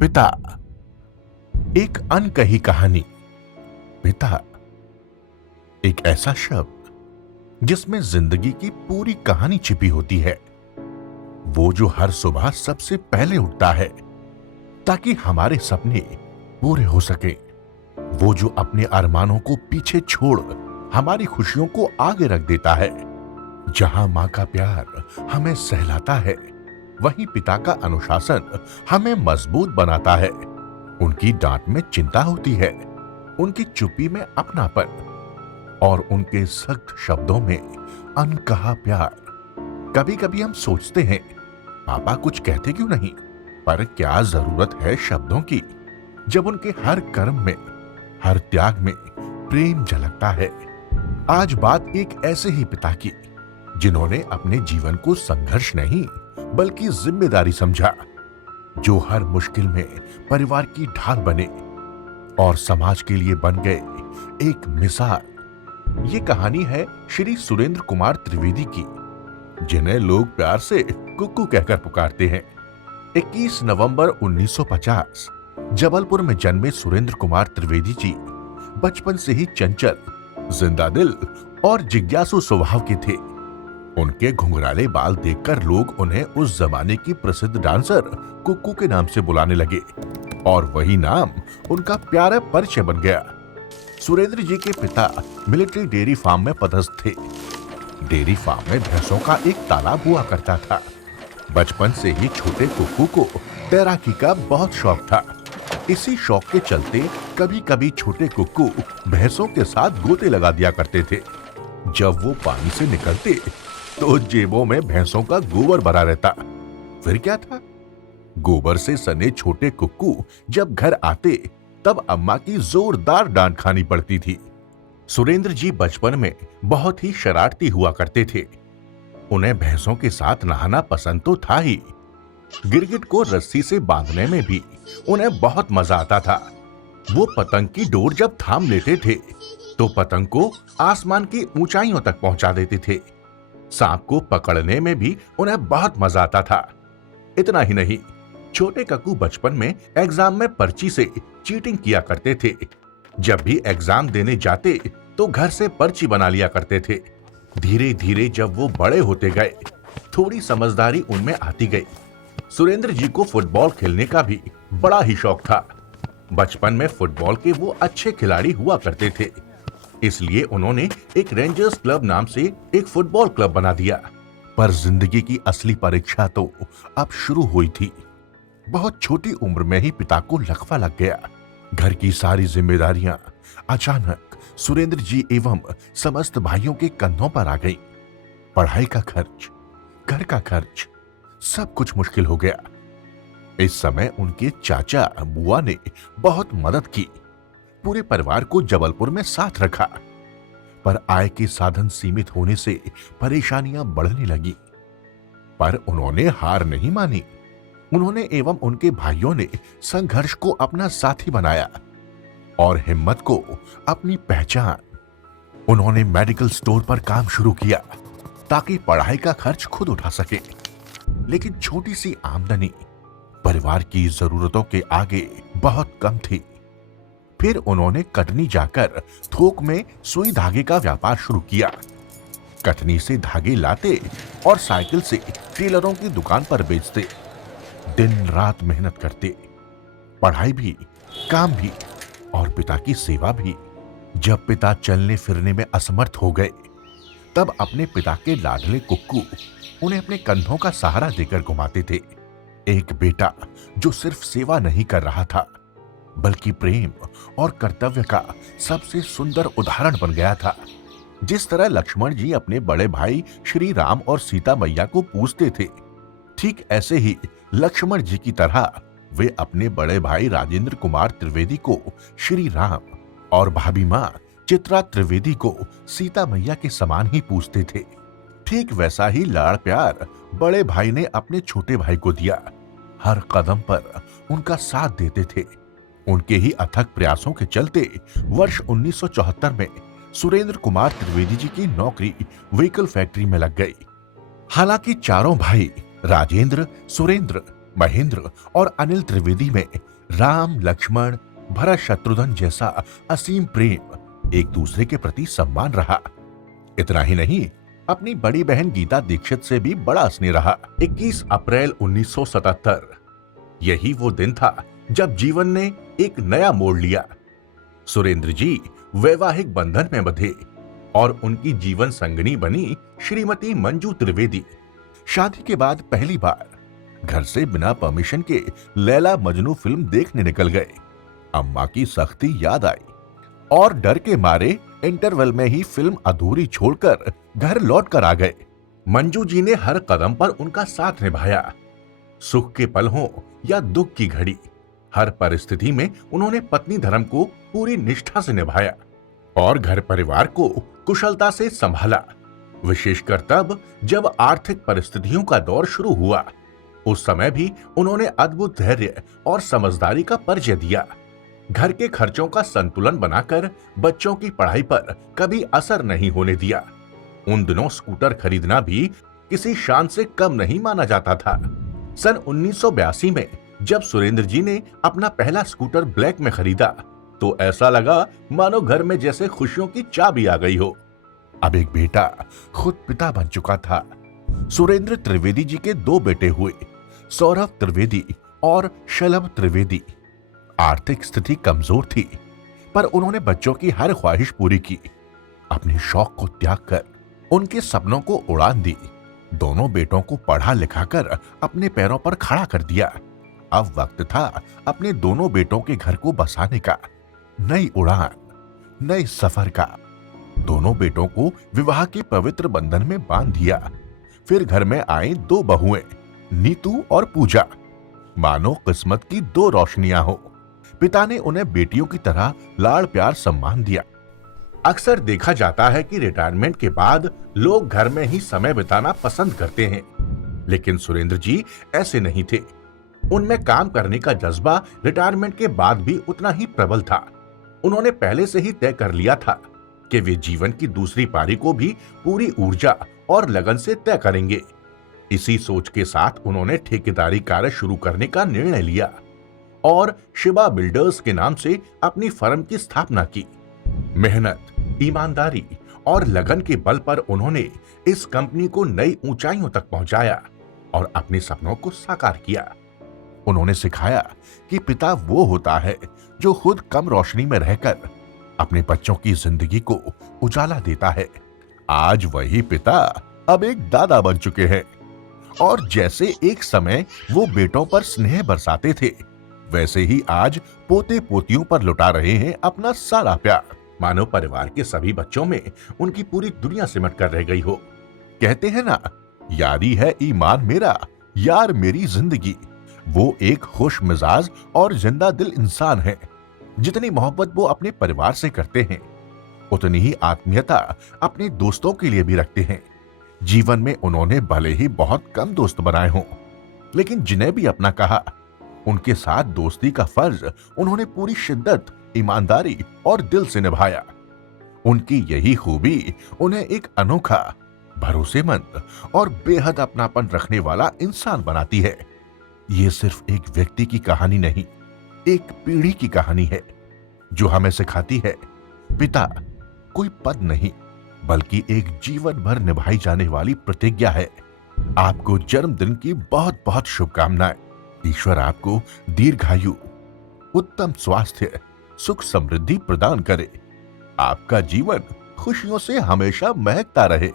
पिता। एक अनकही कहानी। पिता एक ऐसा शब्द जिसमें जिंदगी की पूरी कहानी छिपी होती है। वो जो हर सुबह सबसे पहले उठता है ताकि हमारे सपने पूरे हो सके। वो जो अपने अरमानों को पीछे छोड़ हमारी खुशियों को आगे रख देता है। जहां मां का प्यार हमें सहलाता है, वहीं पिता का अनुशासन हमें मजबूत बनाता है। उनकी डांट में चिंता होती है, उनकी चुप्पी में अपनापन और उनके सख्त शब्दों में अनकहा प्यार। कभी कभी हम सोचते हैं, पापा कुछ कहते क्यों नहीं? पर क्या जरूरत है शब्दों की, जब उनके हर कर्म में, हर त्याग में प्रेम झलकता है। आज बात एक ऐसे ही पिता की, जिन्होंने अपने जीवन को संघर्ष नहीं बल्कि जिम्मेदारी समझा। जो हर मुश्किल में परिवार की ढाल बने और समाज के लिए बन गए एक मिसाल। ये कहानी है श्री सुरेंद्र कुमार त्रिवेदी की, जिन्हें लोग प्यार से कुक्कू कहकर पुकारते हैं। 21 नवंबर 1950 जबलपुर में जन्मे सुरेंद्र कुमार त्रिवेदी जी बचपन से ही चंचल, जिंदा दिल और जिज्ञासु स्वभाव के थे। उनके घुंघराले बाल देखकर लोग उन्हें उस जमाने की प्रसिद्ध डांसर कुक्कू के नाम से बुलाने लगे और वही नाम उनका प्यारा परिचय बन गया। सुरेंद्र जी के पिता मिलिट्री डेयरी फार्म में पदस्थ थे। डेयरी फार्म में भैंसों का एक तालाब हुआ करता था। बचपन से ही छोटे कुक्कू को तैराकी का बहुत शौक था। इसी शौक के चलते कभी कभी छोटे कुक्कू भैंसों के साथ गोते लगा दिया करते थे। जब वो पानी से निकलते तो जेबों में भैंसों का गोबर भरा रहता। फिर क्या था, गोबर से सने छोटे कुक्कू जब घर आते तब अम्मा की जोरदार डांट खानी पड़ती थी। सुरेंद्र जी बचपन में बहुत ही शरारती हुआ करते थे। उन्हें भैंसों के साथ नहाना पसंद तो था ही, गिरगिट को रस्सी से बांधने में भी उन्हें बहुत मजा आता था। वो पतंग की डोर जब थाम लेते थे तो पतंग को आसमान की ऊंचाइयों तक पहुंचा देते थे। सांप को पकड़ने में भी उन्हें बहुत मजा आता था। इतना ही नहीं, छोटे कक्कू बचपन में एग्जाम में पर्ची से चीटिंग किया करते थे। जब भी एग्जाम देने जाते तो घर से पर्ची बना लिया करते थे। धीरे धीरे जब वो बड़े होते गए, थोड़ी समझदारी उनमें आती गई। सुरेंद्र जी को फुटबॉल खेलने का भी बड़ा ही शौक था। बचपन में फुटबॉल के वो अच्छे खिलाड़ी हुआ करते थे, इसलिए उन्होंने एक रेंजर्स क्लब नाम से एक फुटबॉल क्लब बना दिया। पर जिंदगी की असली परीक्षा तो अब शुरू हुई थी। बहुत छोटी उम्र में ही पिता को लकवा लग गया। घर की सारी जिम्मेदारियां अचानक सुरेंद्र जी एवं समस्त भाइयों के कंधों पर आ गई। पढ़ाई का खर्च, घर का खर्च, सब कुछ मुश्किल हो गया। इस समय उनके चाचा बुआ ने बहुत मदद की, पूरे परिवार को जबलपुर में साथ रखा। पर आय के साधन सीमित होने से परेशानियां बढ़ने लगी। पर उन्होंने हार नहीं मानी। उन्होंने एवं उनके भाइयों ने संघर्ष को अपना साथी बनाया और हिम्मत को अपनी पहचान। उन्होंने मेडिकल स्टोर पर काम शुरू किया ताकि पढ़ाई का खर्च खुद उठा सके। लेकिन छोटी सी आमदनी परिवार की जरूरतों के आगे बहुत कम थी। फिर उन्होंने कटनी जाकर थोक में सुई धागे का व्यापार शुरू किया। कटनी से धागे लाते और साइकिल से टेलरों की दुकान पर बेचते। दिन रात मेहनत करते, पढ़ाई भी, काम भी और पिता की सेवा भी। जब पिता चलने फिरने में असमर्थ हो गए, तब अपने पिता के लाडले कुक्कू उन्हें अपने कंधों का सहारा देकर घुमाते थे। एक बेटा जो सिर्फ सेवा नहीं कर रहा था, बल्कि प्रेम और कर्तव्य का सबसे सुंदर उदाहरण बन गया था। जिस तरह लक्ष्मण जी अपने बड़े भाई श्री राम और सीता मैया को पूजते थे, ठीक ऐसे ही लक्ष्मण जी की तरह वे अपने बड़े भाई राजेंद्र कुमार त्रिवेदी को श्री राम और भाभी मां चित्रा त्रिवेदी को सीता मैया के समान ही पूजते थे। ठीक वैसा ही लाड़ प्यार बड़े भाई ने अपने छोटे भाई को दिया। हर कदम पर उनका साथ देते थे। उनके ही अथक प्रयासों के चलते वर्ष 1974 में सुरेंद्र कुमार त्रिवेदी जी की नौकरी व्हीकल फैक्ट्री में लग गई। हालांकि चारों भाई राजेंद्र, सुरेंद्र, महेंद्र और अनिल त्रिवेदी में राम, लक्ष्मण, भरत, शत्रुघ्न जैसा असीम प्रेम, एक दूसरे के प्रति सम्मान रहा। इतना ही नहीं, अपनी बड़ी बहन गीता दीक्षित से भी बड़ा स्नेह रहा। 21 अप्रैल 1977 यही वो दिन था जब जीवन ने एक नया मोड़ लिया। सुरेंद्र जी वैवाहिक बंधन में बंधे और उनकी जीवन संगनी बनी श्रीमती मंजू त्रिवेदी। शादी के बाद पहली बार घर से बिना परमिशन के लैला मजनू फिल्म देखने निकल गए। अम्मा की सख्ती याद आई और डर के मारे इंटरवल में ही फिल्म अधूरी छोड़कर घर लौट कर आ गए। मंजू जी ने हर कदम पर उनका साथ निभाया। सुख के पल हो या दुख की घड़ी, हर परिस्थिति में उन्होंने पत्नी धर्म को पूरी निष्ठा से निभाया और घर परिवार को कुशलता से संभाला। विशेषकर तब जब आर्थिक परिस्थितियों का दौर शुरू हुआ, उस समय भी उन्होंने अद्भुत धैर्य और समझदारी का परिचय दिया। घर के खर्चों का संतुलन बनाकर बच्चों की पढ़ाई पर कभी असर नहीं होने दिया। उन दिनों स्कूटर खरीदना भी किसी शान से कम नहीं माना जाता था। सन 1982 में जब सुरेंद्र जी ने अपना पहला स्कूटर ब्लैक में खरीदा तो ऐसा लगा मानो घर में जैसे खुशियों की चाबी आ गई हो। अब एक बेटा खुद पिता बन चुका था। सुरेंद्र त्रिवेदी जी के 2 बेटे हुए, सौरभ त्रिवेदी और शलभ त्रिवेदी। आर्थिक स्थिति कमजोर थी, पर उन्होंने बच्चों की हर ख्वाहिश पूरी की। अपने शौक को त्याग कर उनके सपनों को उड़ान दी। दोनों बेटों को पढ़ा लिखाकर अपने पैरों पर खड़ा कर दिया। अब वक्त था अपने दोनों बेटों के घर को बसाने का, नई उड़ान, नए सफर का। दोनों बेटों को विवाह के पवित्र बंधन में बांध दिया। फिर घर में आए 2 बहुएं, नीतू और पूजा। मानो किस्मत की 2 रोशनियां हो। पिता ने उन्हें बेटियों की तरह लाड़ प्यार सम्मान दिया। अक्सर देखा जाता है कि रिटायरमेंट के बाद लोग घर में ही समय बिताना पसंद करते हैं, लेकिन सुरेंद्र जी ऐसे नहीं थे। उनमें काम करने का जज्बा रिटायरमेंट के बाद भी उतना ही प्रबल था। उन्होंने पहले से ही तय कर लिया था कि वे जीवन की दूसरी पारी को भी पूरी ऊर्जा और लगन से तय करेंगे। इसी सोच के साथ उन्होंने ठेकेदारी कार्य शुरू करने का निर्णय लिया और शिवा बिल्डर्स के नाम से अपनी फर्म की स्थापना की। मेहनत, ईमानदारी और लगन के बल पर उन्होंने इस कंपनी को नई ऊंचाइयों तक पहुंचाया और अपने सपनों को साकार किया। उन्होंने सिखाया कि पिता वो होता है जो खुद कम रोशनी में रहकर अपने बच्चों की जिंदगी को उजाला देता है। आज वही पिता अब एक दादा बन चुके हैं और जैसे एक समय वो बेटों पर स्नेह बरसाते थे, वैसे ही आज पोते पोतियों पर लुटा रहे हैं अपना सारा प्यार। मानो परिवार के सभी बच्चों में उनकी पूरी दुनिया सिमट कर रह गई हो। कहते हैं ना, यारी है ईमान मेरा, यार मेरी जिंदगी। वो एक खुश मिजाज और जिंदा दिल इंसान है। जितनी मोहब्बत वो अपने परिवार से करते हैं, उतनी ही आत्मीयता अपने दोस्तों के लिए भी रखते हैं। जीवन में उन्होंने भले ही बहुत कम दोस्त बनाए हों, लेकिन जिन्हें भी अपना कहा, उनके साथ दोस्ती का फर्ज उन्होंने पूरी शिद्दत, ईमानदारी और दिल से निभाया। उनकी यही खूबी उन्हें एक अनोखा, भरोसेमंद और बेहद अपनापन रखने वाला इंसान बनाती है। ये सिर्फ एक व्यक्ति की कहानी नहीं, एक पीढ़ी की कहानी है जो हमें सिखाती है पिता कोई पद नहीं, बल्कि एक जीवन भर निभाई जाने वाली प्रतिज्ञा है। आपको जन्मदिन की बहुत बहुत शुभकामनाएं। ईश्वर आपको दीर्घायु, उत्तम स्वास्थ्य, सुख समृद्धि प्रदान करे। आपका जीवन खुशियों से हमेशा महकता रहे।